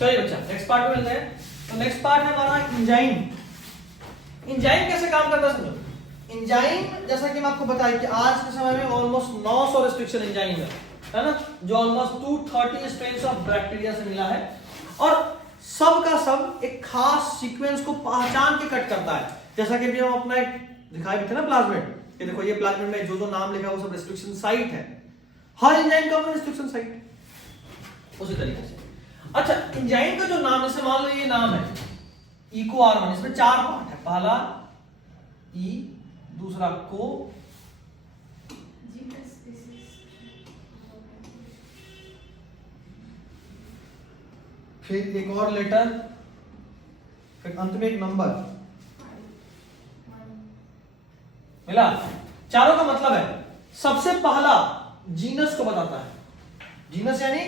चलिए बच्चा next part में मिलते हैं। तो नेक्स्ट पार्ट है हमारा एंजाइम। एंजाइम कैसे काम करता है समझो। एंजाइम जैसा कि मैं आपको बताया कि आज के समय में ऑलमोस्ट 900 रेस्ट्रिक्शन एंजाइम है ना, जो ऑलमोस्ट 230 स्ट्रेन्स ऑफ बैक्टीरिया से मिला है, और सब का सब एक खास सीक्वेंस को पहचान के कट करता है। जैसा कि अभी हम अपना एक दिखाए भी थे ना प्लाज्मिड, कि देखो ये प्लाज्मिड में जो नाम लिखा है वो सब रेस्ट्रिक्शन साइट है, हर एंजाइम का अपना रेस्ट्रिक्शन साइट उसी तरीके से। अच्छा, एंजाइम का जो नाम, जैसे मान लो ये नाम है इको R1, इसमें 4 पार्ट है, पहला ई, दूसरा को, फिर एक और लेटर, फिर अंत में एक नंबर मिला। चारों का मतलब है सबसे पहला जीनस को बताता है। जीनस यानी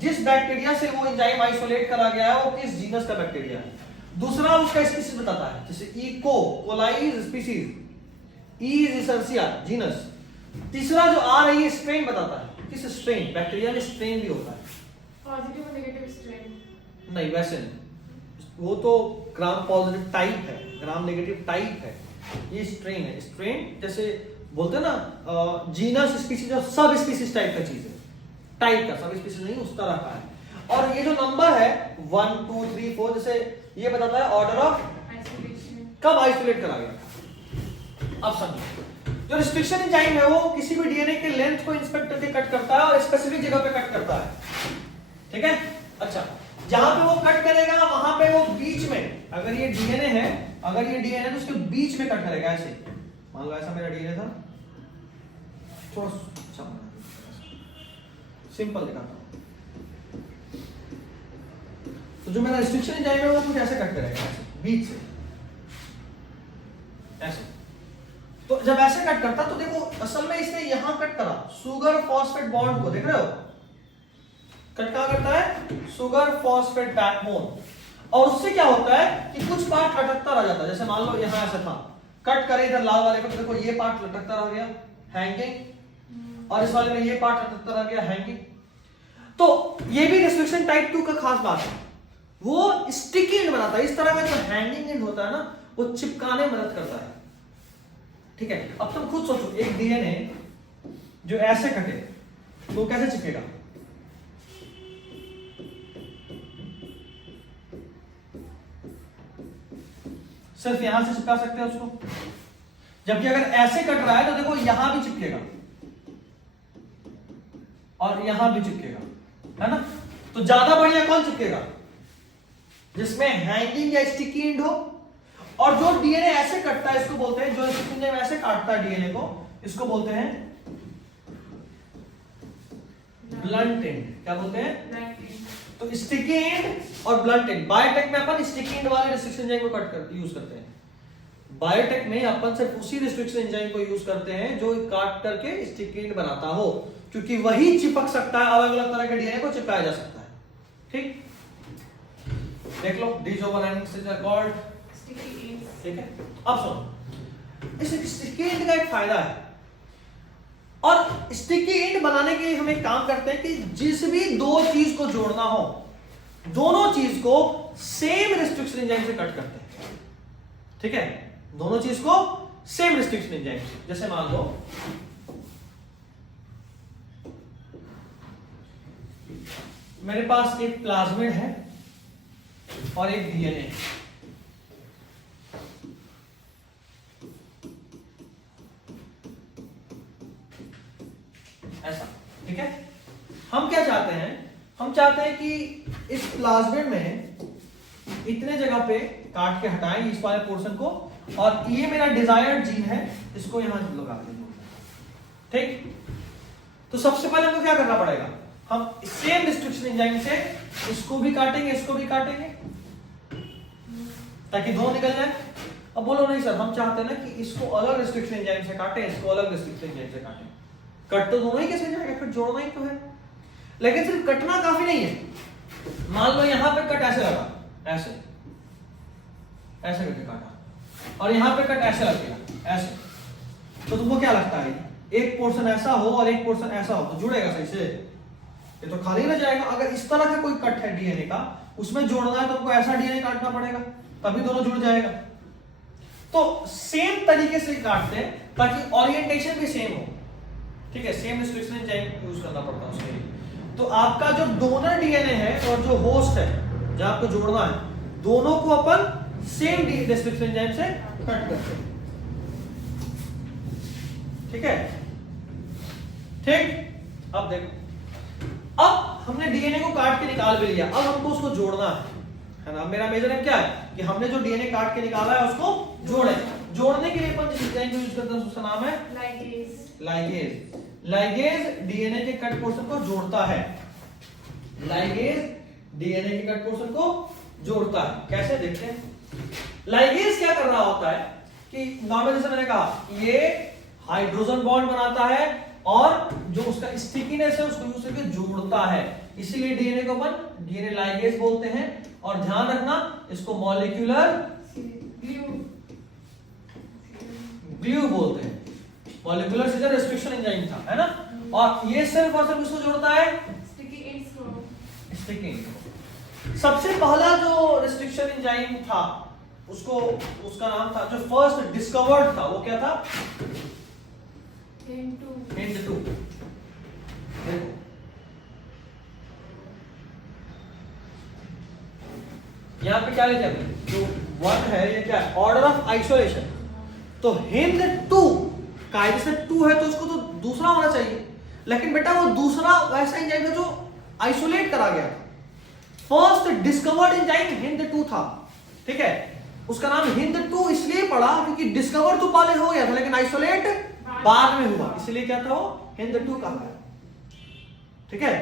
जिस बैक्टीरिया से वो एंजाइम आइसोलेट करा गया है वो किस जीनस का बैक्टीरिया है। दूसरा उसका स्पीशीज बताता है, जैसे इको कोलाइज स्पीशीज, ई रिसर्सिया जीनस। तीसरा जो आ रही है स्ट्रेन बताता है, किस स्ट्रेन, बैक्टीरिया में स्ट्रेन भी होता है, पॉजिटिव और नेगेटिव स्ट्रेन नहीं वैसे नहीं, वो तो ग्राम पॉजिटिव टाइप है, ग्राम नेगेटिव टाइप है, ये स्ट्रेन है। स्ट्रेन जैसे बोलते हैं ना जीनस स्पीशीज और सब स्पीशीज टाइप का चीज है, टाइप का, सब स्पीशीज नहीं उस तरह का है। और ये जो नंबर है 1 2 3 4, जैसे ये बताता है ऑर्डर ऑफ आइसोलेशन, कब आइसोलेट करा गया। अब समझो, जो रिस्ट्रिक्शन एंजाइम है वो किसी भी डीएनए के लेंथ को इंस्पेक्ट करके कट करता है और स्पेसिफिक जगह पे कट करता है, ठीक है। अच्छा, जहां पे वो कट करेगा वहां पे वो बीच में, अगर ये डीएनए है, अगर ये डीएनए तो उसके बीच में कट करेगा, ऐसे मान लो ऐसा मेरा डीएनए था, थोड़ा अच्छा सिंपल दिखाता हूं। तो जो मेरा रिस्ट्रिक्शन एंजाइम है वो कुछ ऐसे कट करेगा, ऐसे बीच से ऐसे। तो जब ऐसे कट करता तो देखो असल में इसने यहां कट करा सुगर फॉस्फेट बॉन्ड को, देख रहे हो कट कहां करता है, सुगर फॉस्फेट बैकबोन। और उससे क्या होता है कि कुछ पार्ट लटकता रह जाता है, जैसे मान लो यहां ऐसा था, कट करे इधर लाल वाले को, तो देखो ये पार्ट लटकता रह गया हैंगिंग, और इस वाले में ये पार्ट लटकता रह गया हैंगिंग। तो ये भी रिस्ट्रिक्शन टाइप 2 का खास बात है, वो स्टिकी एंड बनाता है। इस तरह का जो हैंगिंग एंड होता है ना, वो चिपकाने में मदद करता है, ठीक है। अब तुम खुद सोचो, एक डीएनए जो ऐसे कटे तो कैसे चिपकेगा, सिर्फ यहां से चिपका सकते हैं उसको, जबकि अगर ऐसे कट रहा है तो देखो यहां भी चिपकेगा और यहां भी चिपकेगा, है ना। तो ज्यादा बढ़िया कौन चिपकेगा, जिसमें हैंगिंग या स्टिकी एंड हो। और जो डीएनए ऐसे कटता है इसको बोलते हैं, जो एंजाइम ऐसे काटता है डीएनए को, इसको बोलते हैं ब्लंट एंड। क्या बोलते हैं, तो स्टिकी एंड और ब्लंट एंड। बायोटेक में अपन स्टिकी एंड वाले रिस्ट्रिक्शन एंजाइम को कट कर यूज करते हैं, बायोटेक में अपन सिर्फ उसी रिस्ट्रिक्शन एंजाइम को यूज करते हैं जो काट करके स्टिकी एंड बनाता हो, क्योंकि वही चिपक सकता है, अलग अलग तरह के डीएनए को चिपकाया जा सकता है, ठीक। देख लो डिसोवराइजिंग stage are called sticky ends, ठीक है। अब सुनो, इस स्टिकी एंड का एक फायदा है, और स्टिकी एंड बनाने के लिए हम एक काम करते हैं कि जिस भी दो चीज को जोड़ना हो, दोनों चीज को सेम रिस्ट्रिक्शन एंजाइम से कट करते हैं, ठीक है। दोनों चीज को सेम रिस्ट्रिक्शन एंजाइम से, जैसे मान लो मेरे पास एक प्लाज्मिड है और एक डीएनए है, ऐसा, ठीक है। हम क्या चाहते हैं, हम चाहते हैं कि इस प्लाज्मिड में इतने जगह पे काट के हटाएं इस वाले पोर्शन को, और ये मेरा डिजायर्ड जीन है, इसको यहां लगा देंगे, ठीक। तो सबसे पहले हमको क्या करना पड़ेगा, हम सेम रिस्ट्रिक्शन एंजाइम से इसको भी काटेंगे, इसको भी काटेंगे, ताकि दो निकल जाए। अब बोलो नहीं सर, हम चाहते हैं ना कि इसको अलग रिस्ट्रिक्शन एंजाइम से काटें, इसको अलग रिस्ट्रिक्शन एंजाइम से काटें। कट तो दोनों ही कैसे जाएगा, फिर जोड़ना ही तो है। लेकिन सिर्फ कटना काफी नहीं है। मान लो यहां पे कट ऐसे लगा, ऐसे ऐसे करके काटा, और यहां पे कट ऐसे लग गया ऐसे, तो तुमको क्या लगता है, एक पोर्शन ऐसा हो और एक पोर्शन ऐसा हो तो जुड़ेगा सही से, ये तो खाली ना जाएगा। अगर इस तरह का कोई कट है डीएनए का उसमें जोड़ना है तो हमको ऐसा डीएनए काटना पड़ेगा, तभी दोनों जुड़ जाएगा। तो सेम तरीके से काटते हैं ताकि ओरिएंटेशन भी सेम हो, ठीक है। सेम रिस्ट्रिक्शन एंजाइम यूज करना पड़ता है उसके लिए। तो आपका जो डोनर डीएनए है और जो होस्ट है जहां आपको जोड़ना है, दोनों को अपन सेम रिस्ट्रिक्शन एंजाइम से कट करते हैं, ठीक है। ठीक, अब देखो, अब हमने डीएनए को काट के निकाल भी लिया, अब हमको उसको जोड़ना है ना। मेरा मेजर एम क्या है कि हमने जो डीएनए काट के निकाला है उसको जोड़े। जोड़ने के लिए अपन जिस एंजाइम यूज करते हैं उसका नाम है Ligase. लाइगेज। लाइगेज डीएनए के कट पोर्शन को जोड़ता है। लाइगेज डीएनए के कट पोर्शन को जोड़ता है। कैसे देखते हैं। लाइगेज क्या कर रहा होता है कि नॉर्मल जैसे मैंने कहा, ये हाइड्रोजन बॉन्ड बनाता है और जो उसका स्टिकीनेस है उसको यूज करके जोड़ता है, इसीलिए डीएनए को अपन डीएनए लाइगेज बोलते हैं। और ध्यान रखना, इसको मॉलिक्यूलर Glue. ग्लू बोलते हैं। मॉलिक्यूलर सीजर रिस्ट्रिक्शन एंजाइम था, है ना। और ये सिर्फ और सिर्फ इसको जोड़ता है Sticky ends को. स्टिकिंग। सबसे पहला जो रिस्ट्रिक्शन एंजाइम था उसका नाम था, जो फर्स्ट डिस्कवर्ड था, वो क्या था? Hint2. देखो, यहाँ पे क्या लिखा है? जो वन है ये क्या है? Order of isolation. तो Hind2 कायदे से 2 है तो उसको तो दूसरा होना चाहिए, लेकिन बेटा वो दूसरा वैसा एंजाइम है जो आइसोलेट करा गया था। फर्स्ट डिस्कवर्ड एंजाइम Hind2 था, ठीक है। उसका नाम Hind2 इसलिए पड़ा क्योंकि डिस्कवर तो पहले हो गया था लेकिन आइसोलेट बाद में हुआ, इसलिए क्या था वो Hind2 कहा है, ठीक है।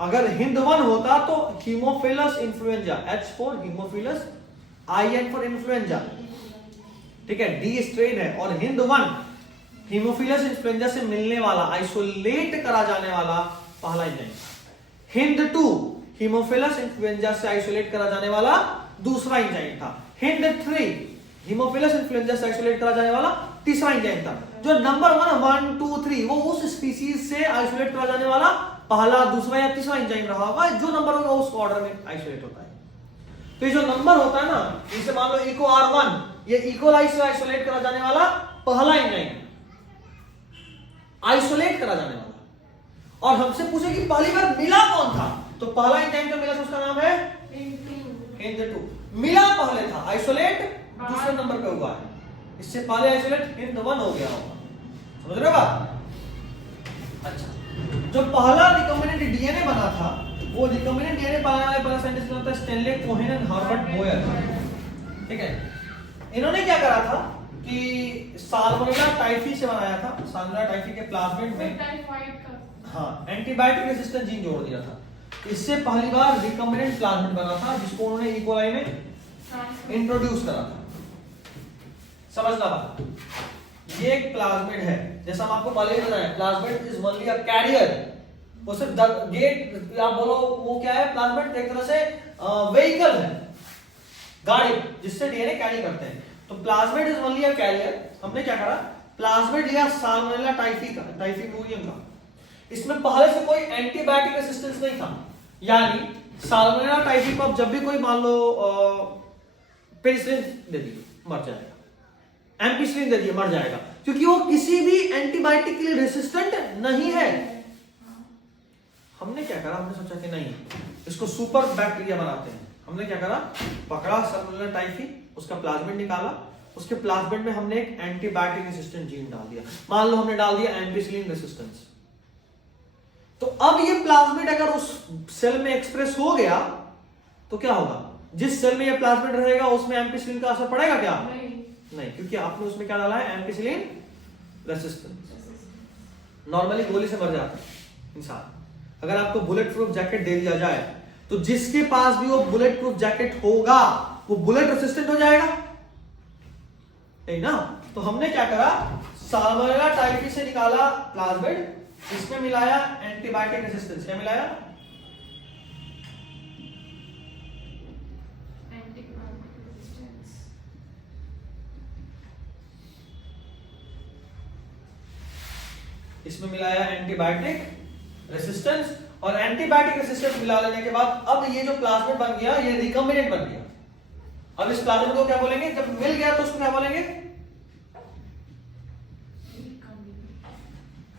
अगर Hind1 होता तो Haemophilus influenza, H for Haemophilus, IN for influenza, ठीक है, D स्ट्रेन है। और Hind1 हीमोफिलस इन्फ्लुएंजा से मिलने वाला, आइसोलेट करा जाने वाला पहला एंजाइम। Hind2 हीमोफिलस इन्फ्लुएंजा से आइसोलेट करा जाने वाला दूसरा एंजाइम था। Hind3 हीमोफिलस इन्फ्लुएंजा से आइसोलेट करा जाने वाला तीसरा एंजाइम था। जो नंबर 1, 2, 3 वो उस स्पीसीज से आइसोलेट करा जाने वाला पहला, दूसरा या तीसरा एंजाइम रहा होगा। जो नंबर होगा उस ऑर्डर में आइसोलेट होता है। तो ये जो नंबर होता है ना, जैसे मान लो इको R1, ये इकोलाई से आइसोलेट करा जाने वाला पहला एंजाइम, आइसोलेट करा जाने वाला। और हमसे पूछे कि पहली बार मिला कौन था, तो पहला एंजाइम जो मिला था उसका नाम है Hind2। मिला पहले था, आइसोलेट दूसरे नंबर पे हुआ है, इससे पहले आइसोलेट Hind1 हो गया होगा। समझ रहे हो बात? अच्छा, जो पहला रिकॉम्बिनेंट डीएनए बना था, वो रिकॉम्बिनेंट डीएनए बनाने वाले पहला साइंटिस्ट कौन था? Stanley Cohen and Herbert Boyer, ठीक है। इन्होंने क्या करा था कि साल्मोनेला टाइफी से बनाया था। साल्मोनेला टाइफी के प्लाज्मिड में टाइफाइड का. हाँ एंटीबायोटिक रेजिस्टेंट जीन जोड़ दिया था। इससे पहली बार रिकॉम्बिनेंट प्लाज्मिड बना था जिसको उन्होंने इकोलाई में इंट्रोड्यूस करा था। समझना बात, ये एक प्लाज्मिड है, जैसा हम आपको पहले ही बताया, plasmid is only a carrier. वो सिर्फ गेट, आप बोलो वो क्या है? प्लाज्मिड एक तरह से व्हीकल है, गाड़ी जिससे डीएनए कैरी करते हैं। तो plasmid is only a carrier. हमने क्या करा? प्लाज्मिड लिया साल्मोनेला टाइफी का, टाइफीमोरियम का। इसमें पहले से कोई एंटीबायोटिक रेजिस्टेंस नहीं था, यानी साल्मोनेला टाइफी को अब जब भी कोई मान लो पेनिसिलिन दे दी मर जाएगा, एम्पिसिलिन दे दिए मर जाएगा, क्योंकि वो किसी भी एंटीबायोटिक के लिए रेसिस्टेंट नहीं है। हमने क्या करा? हमने सोचा कि नहीं, इसको सुपर बैक्टीरिया बनाते हैं। हमने क्या करा? पकड़ा साल्मोनेला टाइफी, उसका प्लाज्मिड निकाला, उसके प्लाज्मिड में हमने एक एंटीबायोटिक रेसिस्टेंट जीन डाल दिया। मान लो हमने डाल दिया एम्पिसिलिन रेसिस्टेंस। तो अब ये प्लाज्मिड अगर उस सेल में एक्सप्रेस हो गया तो क्या होगा? जिस सेल में ये प्लाज्मिड रहेगा उसमें एम्पिसिलिन का असर पड़ेगा क्या? नहीं, क्योंकि आपने उसमें क्या डाला है? Ampicillin resistance. नॉर्मली गोली से मर जाता है इंसान। अगर आपको बुलेट प्रूफ जैकेट दे दिया जाए तो जिसके पास भी वो बुलेट प्रूफ जैकेट होगा वो बुलेट रेसिस्टेंट हो जाएगा, नहीं ना? तो हमने क्या करा? साल्मोनेला टाइफी से निकाला प्लाज्मिड, इसमें मिलाया एंटीबायोटिक रेसिस्टेंस। क्या मिलाया? इसमें मिलाया एंटीबायोटिक रेसिस्टेंस और एंटीबायोटिक रेसिस्टेंस मिला लेने के बाद अब ये जो प्लाज्मिड बन गया ये रिकम्बिनेंट बन गया। अब इस प्लाज्मिड को क्या बोलेंगे, जब मिल गया तो उसको क्या बोलेंगे,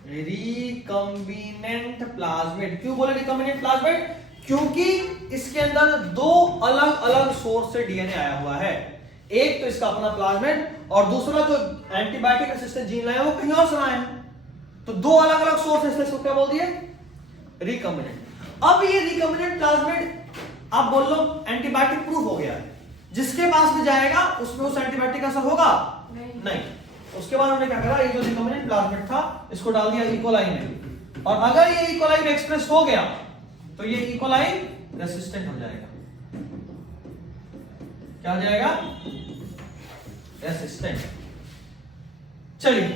रिकम्बिनेंट प्लाज्मिड। क्यों बोले रिकम्बिनेंट प्लाज्मिड, क्योंकि इसके अंदर दो अलग अलग सोर्स से डीएनए आया हुआ है। एक तो इसका अपना प्लाज्मिड और दूसरा जो एंटीबायोटिक रेसिस्टेंट जीन लाया वो कहीं और से आया है। तो दो अलग अलग सोर्स है, इसको क्या बोल दिए, रिकम्बिनेंट। अब ये रिकम्बिनेंट प्लाज्मिड आप बोल लो एंटीबायोटिक प्रूफ हो गया, जिसके पास भी जाएगा उसमें उस एंटीबायोटिक का असर होगा नहीं। उसके बाद हमने क्या करा, ये जो रिकम्बिनेंट प्लाज्मिड था इसको डाल दिया इकोलाई में, और अगर ये इकोलाई में एक्सप्रेस हो गया तो ये इकोलाई रेसिस्टेंट हो जाएगा। क्या हो जाएगा, रेसिस्टेंट। चलिए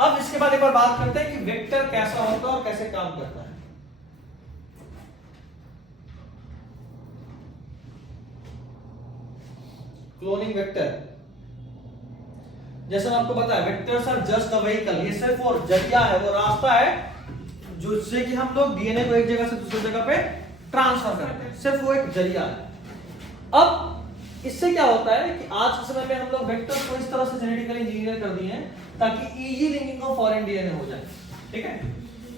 अब इसके बाद एक बार बात करते हैं कि वेक्टर कैसा होता है और कैसे काम करता है। क्लोनिंग वेक्टर, जैसा आपको बताया vectors are just the vehicle, ये सिर्फ वो जरिया है, वो रास्ता है जिससे कि हम लोग डीएनए को एक जगह से दूसरी जगह पे ट्रांसफर करते हैं, सिर्फ वो एक जरिया है। अब इससे क्या होता है कि आज के समय में हम लोग वेक्टर्स को इस तरह से जेनेटिकली इंजीनियर कर दिए हैं ताकि easy linking of foreign DNA हो जाए। ठीक है,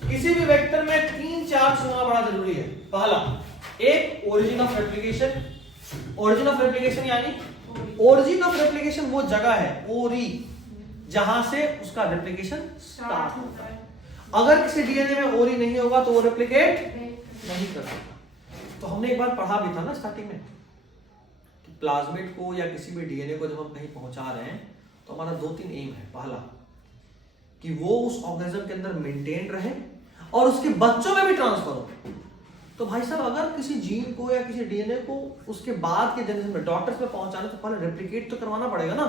किसी भी वेक्टर में 3-4 होना बड़ा जरूरी है। पहला, एक origin of replication. Origin of replication यानी ओरिजिन ऑफ रेप्लिकेशन वो जगह है ओरी जहां से उसका रेप्लिकेशन स्टार्ट होता है। अगर किसी डीएनए में ओरी नहीं होगा तो वो रेप्लिकेट नहीं कर सकता। तो हमने एक बार पढ़ा भी था ना स्टार्टिंग में कि प्लाज्मिड को या किसी भी डीएनए को जब हम कहीं पहुंचा रहे हैं तो हमारा 2-3 एम है। पहला कि वो उस ऑर्गेनिज्म के अंदर मेंटेन रहे और उसके बच्चों में भी ट्रांसफर हो। तो भाई साहब अगर किसी जीन को या किसी डीएनए को उसके बाद के जनरेशन में डॉटर्स में पहुंचाना तो पहले रेप्लिकेट तो करवाना पड़ेगा ना।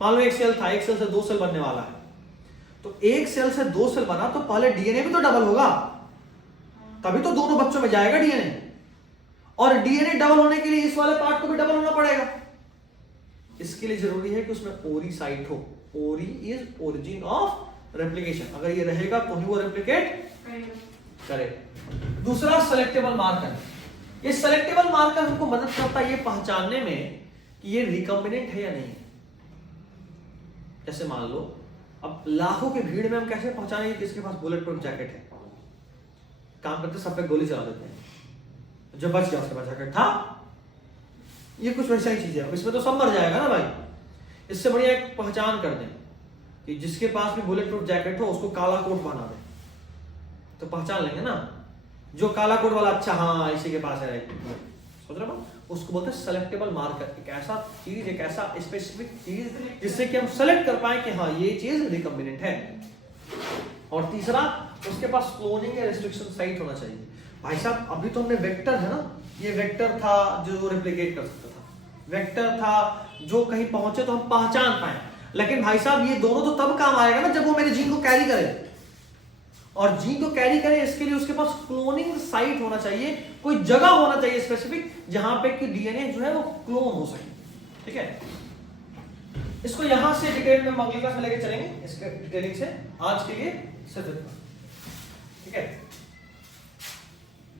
मान लो एक सेल था, एक सेल से 2 सेल बनने वाला है, तो एक सेल से 2 सेल बना तो पहले डीएनए भी तो डबल होगा, तभी तो दोनों बच्चों में जाएगा डीएनए। और डीएनए डबल होने के लिए इस वाले पार्ट को भी डबल होना पड़ेगा। इसके लिए जरूरी है कि उसमें ओरी साइट हो। ओरी इज ओरिजिन ऑफ रेप्लिकेशन। अगर ये रहेगा तो ही वो रेप्लिकेट करेगा। दूसरा सेलेक्टेबल मार्कर। ये सेलेक्टेबल मार्कर हमको मदद करता है ये पहचानने में कि ये रिकम्बिनेंट है या नहीं। जैसे मान लो अब लाखों की भीड़ में हम कैसे पहचानेंगे किसके पास बुलेट प्रूफ जैकेट है। काम करते सब पे गोली चला देते हैं, जो बच गया उसके पास जैकेट था। ये कुछ वैसा ही चीज है। इसमें तो सब मर जाएगा ना भाई। इससे बढ़िया एक पहचान कर दें कि जिसके पास भी बुलेट प्रूफ जैकेट हो उसको काला कोट बना दे तो पहचान लेंगे ना। जो काला कोट वाला, अच्छा हाँ इसी के पास है, सोच रहे हो, उसको बोलते हैं सेलेक्टेबल मार्कर। एक ऐसा चीज, एक ऐसा स्पेसिफिक चीज जिससे कि हम सेलेक्ट कर पाए कि हाँ ये चीज रिकम्बिनेंट है। और तीसरा, उसके पास क्लोनिंग या रेस्ट्रिक्शन साइट होना चाहिए। भाई साहब अभी तो हमने वेक्टर है ना, ये वेक्टर था जो रेप्लिकेट कर सकता था, वेक्टर था जो कहीं पहुंचे तो हम पहचान पाए। लेकिन भाई साहब ये दोनों तो तब काम आएगा ना जब वो मेरे जीन को कैरी करे। और जीन को कैरी करे इसके लिए उसके पास क्लोनिंग साइट होना चाहिए, कोई जगह होना चाहिए स्पेसिफिक जहां पे कि डीएनए जो है वो क्लोन हो सके। ठीक है, इसको यहां से डिटेल में अगली क्लास में लेके चलेंगे इसके डिटेलिंग से। आज के लिए सिर्फ इतना। ठीक है।